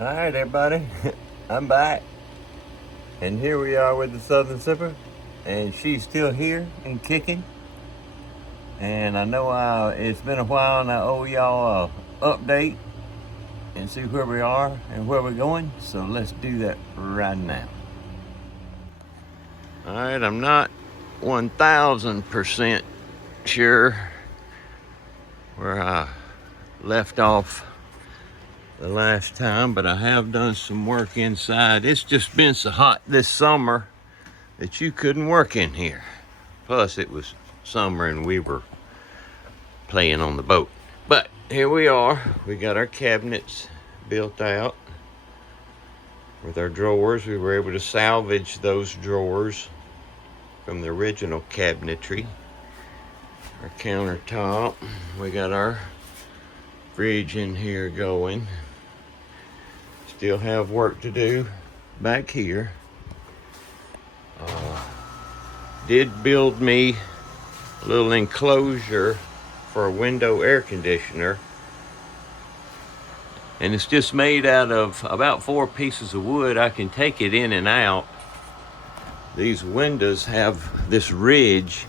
All right, everybody, I'm back, and here we are with the Southern Sipper, and she's still here and kicking. And I know it's been a while, and I owe y'all a update and see where we are and where we're going. So let's do that right now. All right, I'm not 1,000% sure where I left off the last time, but I have done some work inside. It's just been so hot this summer that you couldn't work in here. Plus it was summer and we were playing on the boat. But here we are. We got our cabinets built out with our drawers. We were able to salvage those drawers from the original cabinetry. Our countertop. We got our fridge in here going. Still have work to do back here. Did build me a little enclosure for a window air conditioner, and it's just made out of about 4 pieces of wood. I can take it in and out. These windows have this ridge,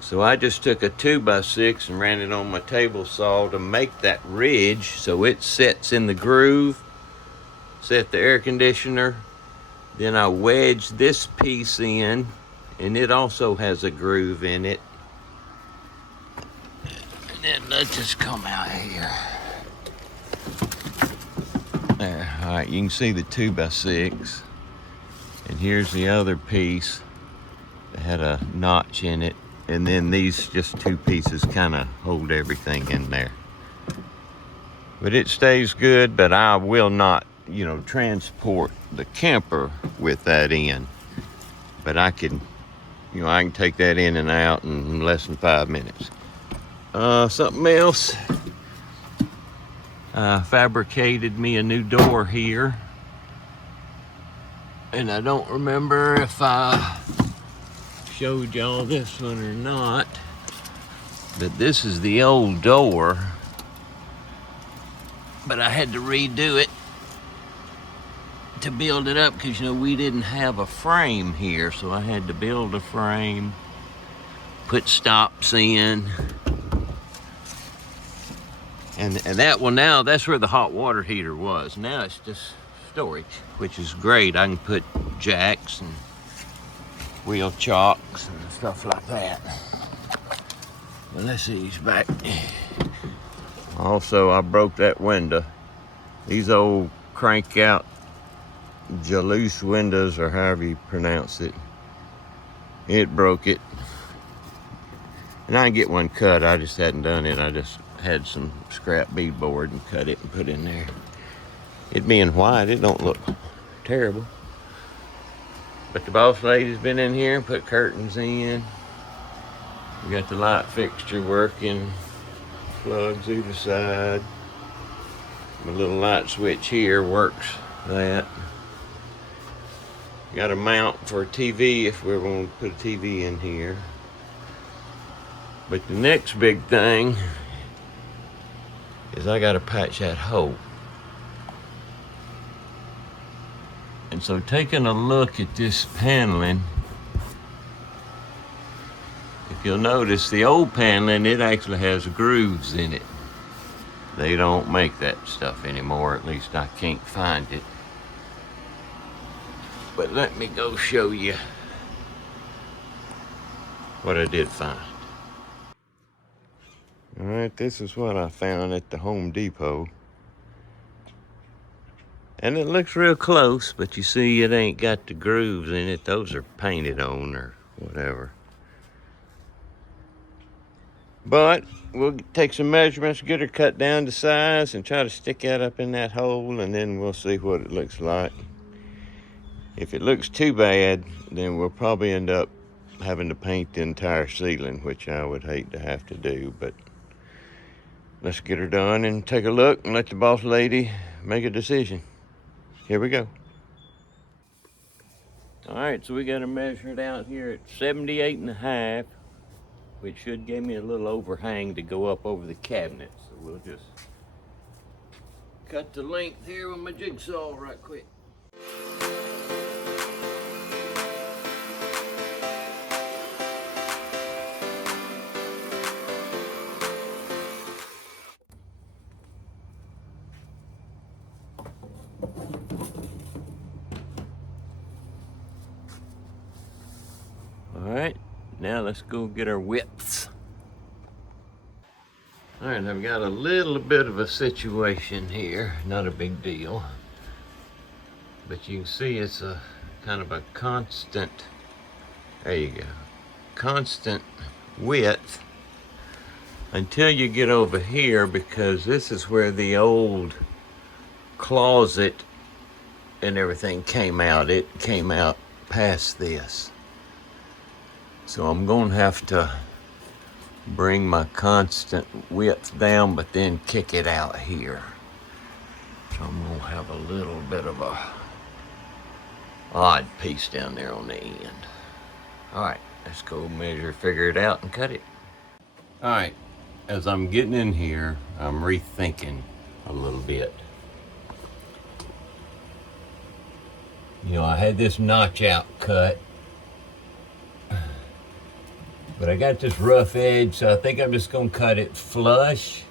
so I just took a 2x6 and ran it on my table saw to make that ridge so it sets in the groove, set the air conditioner. Then I wedged this piece in, and it also has a groove in it. And then let's just come out here. There, all right, you can see the 2x6. And here's the other piece that had a notch in it. And then these just 2 pieces kind of hold everything in there. But it stays good, but I will not, transport the camper with that in. But I can take that in and out in less than 5 minutes. Something else. I fabricated me a new door here. And I don't remember if I showed y'all this one or not. But this is the old door. But I had to redo it to build it up because, we didn't have a frame here. So I had to build a frame, put stops in. And that one now, that's where the hot water heater was. Now it's just storage, which is great. I can put jacks and wheel chocks and stuff like that. But let's ease back. Also, I broke that window. These old crank out Jalous windows, or however you pronounce it. It broke it. And I can get one cut. I just hadn't done it. I just had some scrap beadboard and cut it and put in there. It being white, it don't look terrible. But the boss lady's been in here and put curtains in. We got the light fixture working, plugs either side. My little light switch here works that. Got a mount for a TV if we're going to put a TV in here. But the next big thing is I got to patch that hole. And so taking a look at this paneling, if you'll notice, the old paneling, it actually has grooves in it. They don't make that stuff anymore, at least I can't find it. But let me go show you what I did find. All right, this is what I found at the Home Depot. And it looks real close, but you see it ain't got the grooves in it. Those are painted on or whatever. But we'll take some measurements, get her cut down to size, and try to stick that up in that hole, and then we'll see what it looks like. If it looks too bad, then we'll probably end up having to paint the entire ceiling, which I would hate to have to do, but let's get her done and take a look and let the boss lady make a decision. Here we go. All right, so we got her measured out here at 78.5, which should give me a little overhang to go up over the cabinet. So we'll just cut the length here with my jigsaw right quick. All right, now let's go get our widths. All right, I've got a little bit of a situation here, not a big deal, but you can see it's a kind of a constant, there you go, constant width until you get over here, because this is where the old closet and everything came out. It came out past this. So I'm going to have to bring my constant width down, but then kick it out here. So I'm going to have a little bit of a odd piece down there on the end. All right, let's go measure, figure it out, and cut it. All right, as I'm getting in here, I'm rethinking a little bit. You know, I had this notch out cut, but I got this rough edge, so I think I'm just gonna cut it flush,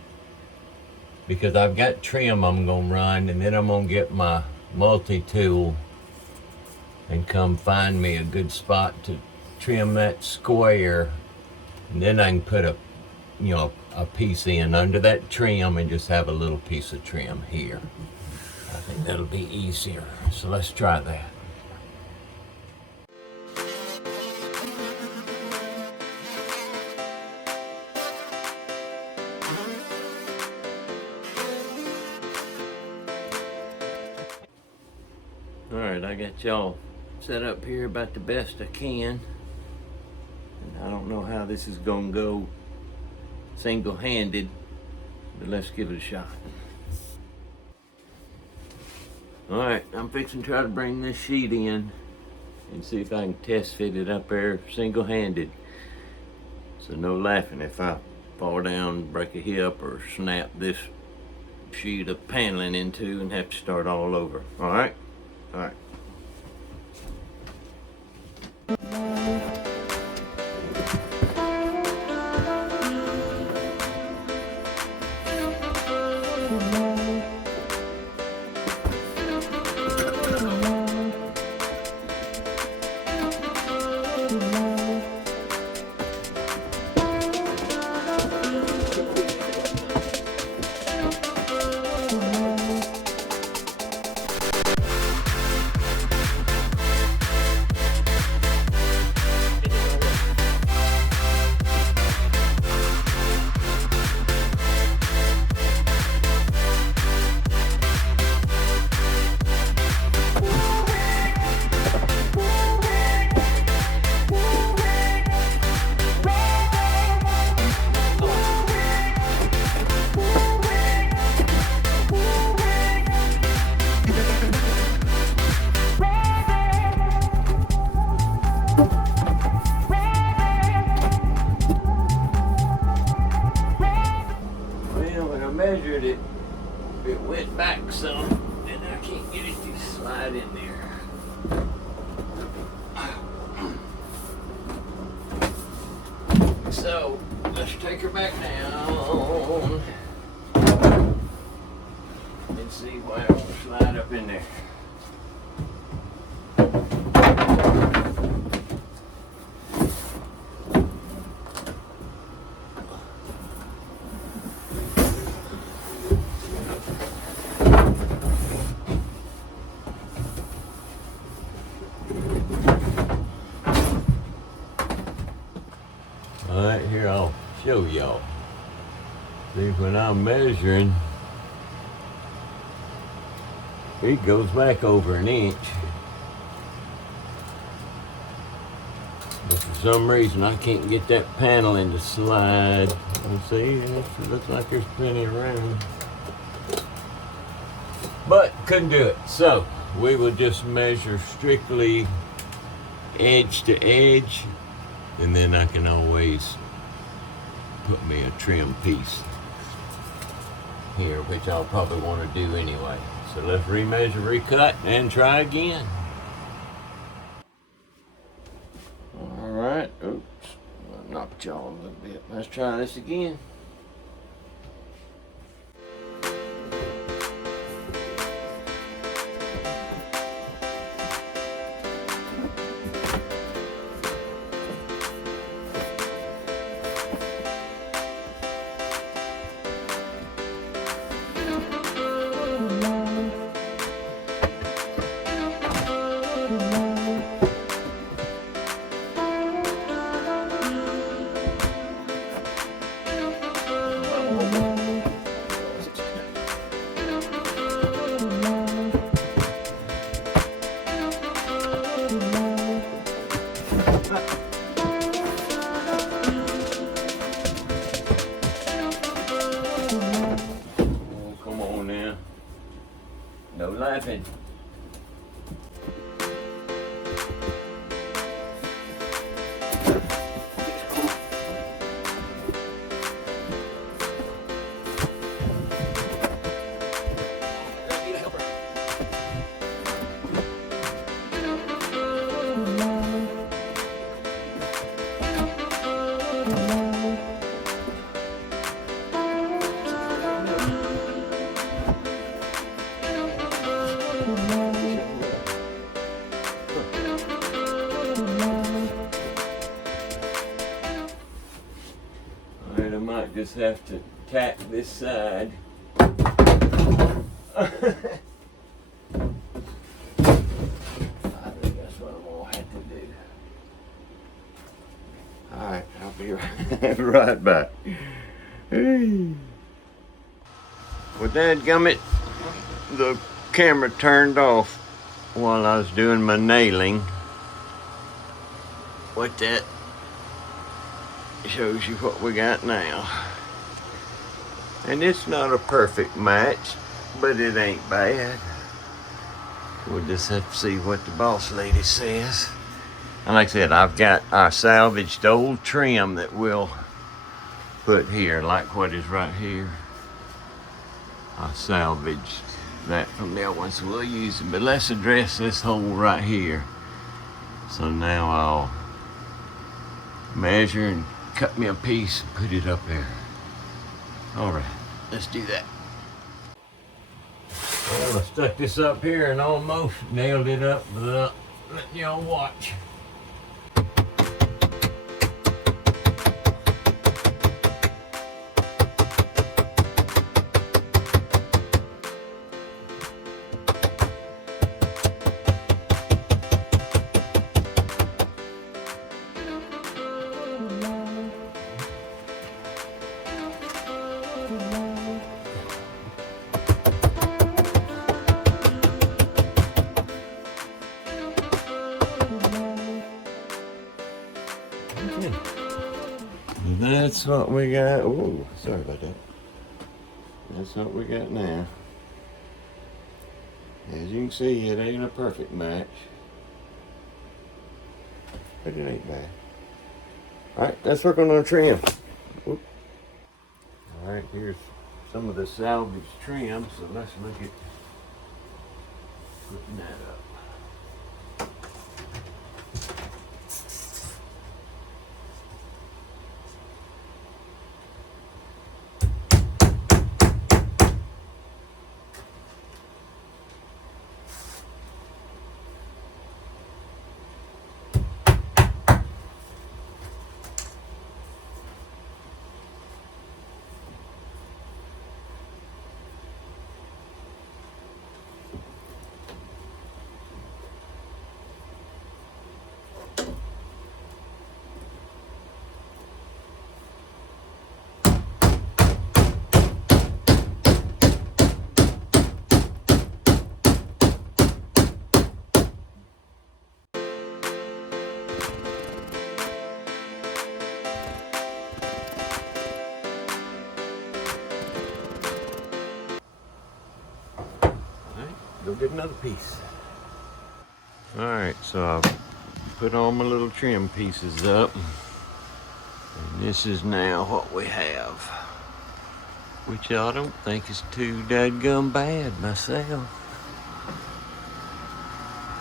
because I've got trim I'm gonna run, and then I'm gonna get my multi-tool and come find me a good spot to trim that square, and then I can put a, you know, a piece in under that trim and just have a little piece of trim here. I think that'll be easier, so let's try that. All right, I got y'all set up here about the best I can. And I don't know how this is gonna go single-handed, but let's give it a shot. All right, I'm fixing to try to bring this sheet in and see if I can test fit it up there single-handed. So no laughing if I fall down, break a hip, or snap this sheet of paneling in two and have to start all over. All right? All right. Measured it, it went back some, and I can't get it to slide in there. So let's take her back down and see why it won't slide up in there. All right, here I'll show y'all. See, when I'm measuring, it goes back over an inch. But for some reason, I can't get that paneling to slide. Let's see, it looks like there's plenty of room. But couldn't do it. So we will just measure strictly edge to edge, and then I can always put me a trim piece. here, which I'll probably want to do anyway. So let's remeasure, recut, and try again. All right, oops, I knocked y'all a little bit. Let's try this again. No laughing. Alright, I might just have to tack this side. I think that's what I'm gonna have to do. Alright, I'll be right back. Hey. Well, dadgummit, the camera turned off while I was doing my nailing. What that shows you what we got now. And it's not a perfect match, but it ain't bad. We'll just have to see what the boss lady says. And like I said, I've got our salvaged old trim that we'll put here, like what is right here. I salvaged that from the other one, so we'll use it. But let's address this hole right here. So now I'll measure and cut me a piece and put it up there. All right, let's do that. Well, I stuck this up here and almost nailed it up without letting y'all watch. That's what we got. Oh, sorry about that. That's what we got now. As you can see, it ain't a perfect match, but it ain't bad. All right, let's work on our trim. Whoop. All right, here's some of the salvage trim, so let's look at putting that up. Go get another piece. All right, so I've put all my little trim pieces up. And this is now what we have. which I don't think is too dadgum bad myself.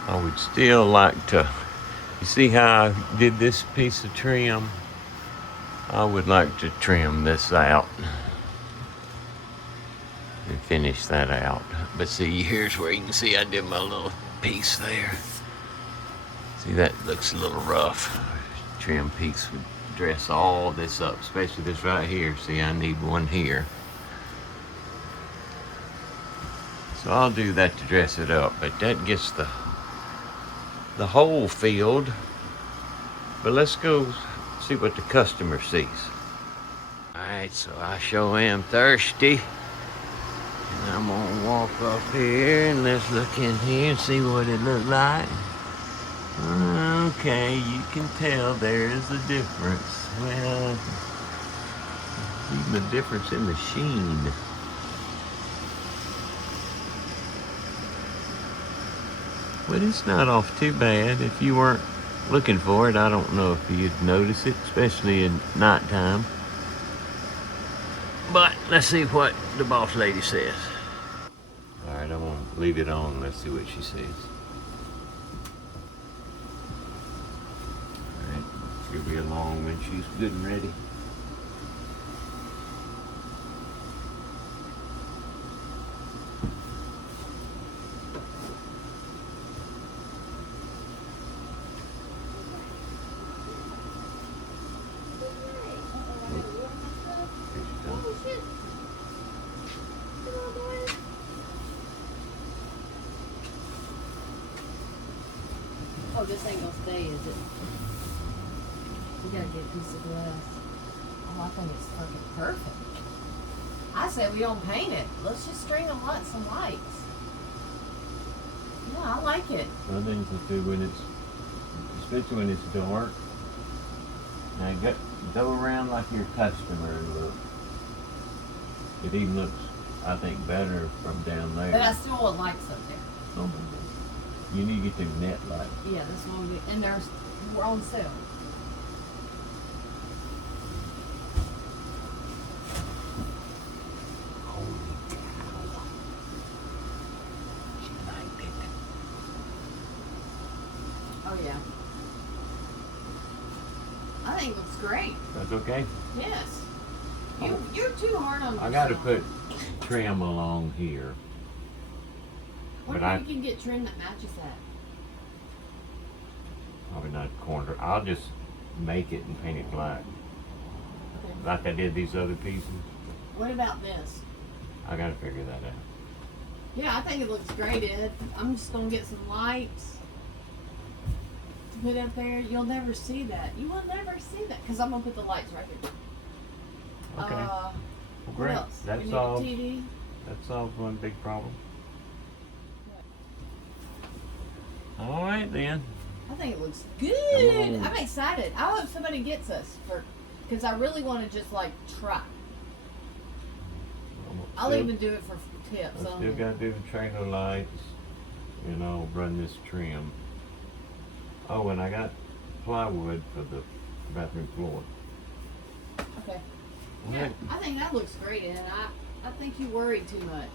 I would still like to, you see how I did this piece of trim? I would like to trim this out and finish that out. But see, here's where you can see I did my little piece there. See, that looks a little rough. Trim piece would dress all this up, especially this right here. See, I need one here. So I'll do that to dress it up, but that gets the hole filled. But let's go see what the customer sees. Alright, so I sure am thirsty. And I'm gonna walk up here and let's look in here and see what it looks like. Okay, you can tell there is a difference. Well, even a difference in the sheen. But it's not off too bad. If you weren't looking for it, I don't know if you'd notice it, especially in nighttime. But let's see what the boss lady says. All right, I'm gonna leave it on. Let's see what she says. All right, she'll be along when she's good and ready. Oh, this ain't gonna stay, is it? You gotta get a piece of glass. Oh, I think it's fucking perfect. I say we don't paint it. Let's just string some lights. Yeah, I like it. One thing to do when it's, especially when it's dark. Now go around like your customer and look. It even looks, I think, better from down there. But I still want lights up there. Oh my God. You need to get the net light. Yeah, this one, and we're on sale. Holy cow. She liked it. Oh yeah. I think it looks great. That's okay? Yes. You're too hard on yourself. I gotta put trim along here. What but if you can get trim that matches that? Probably not corner. I'll just make it and paint it black. Okay. Like I did these other pieces. What about this? I gotta figure that out. Yeah, I think it looks great, Ed. I'm just gonna get some lights to put up there. You'll never see that. You will never see that because I'm gonna put the lights right here. Okay. Well, What great. else? That You solves, need a TV? that solves one big problem. All right then. I think it looks good. I'm excited. I hope somebody gets us because I really want to just like try. I'll even do it for tips. I still gotta do the trailer lights. You know, run this trim. Oh, and I got plywood for the bathroom floor. Okay. All Yeah, right. I think that looks great, and I think you worry too much.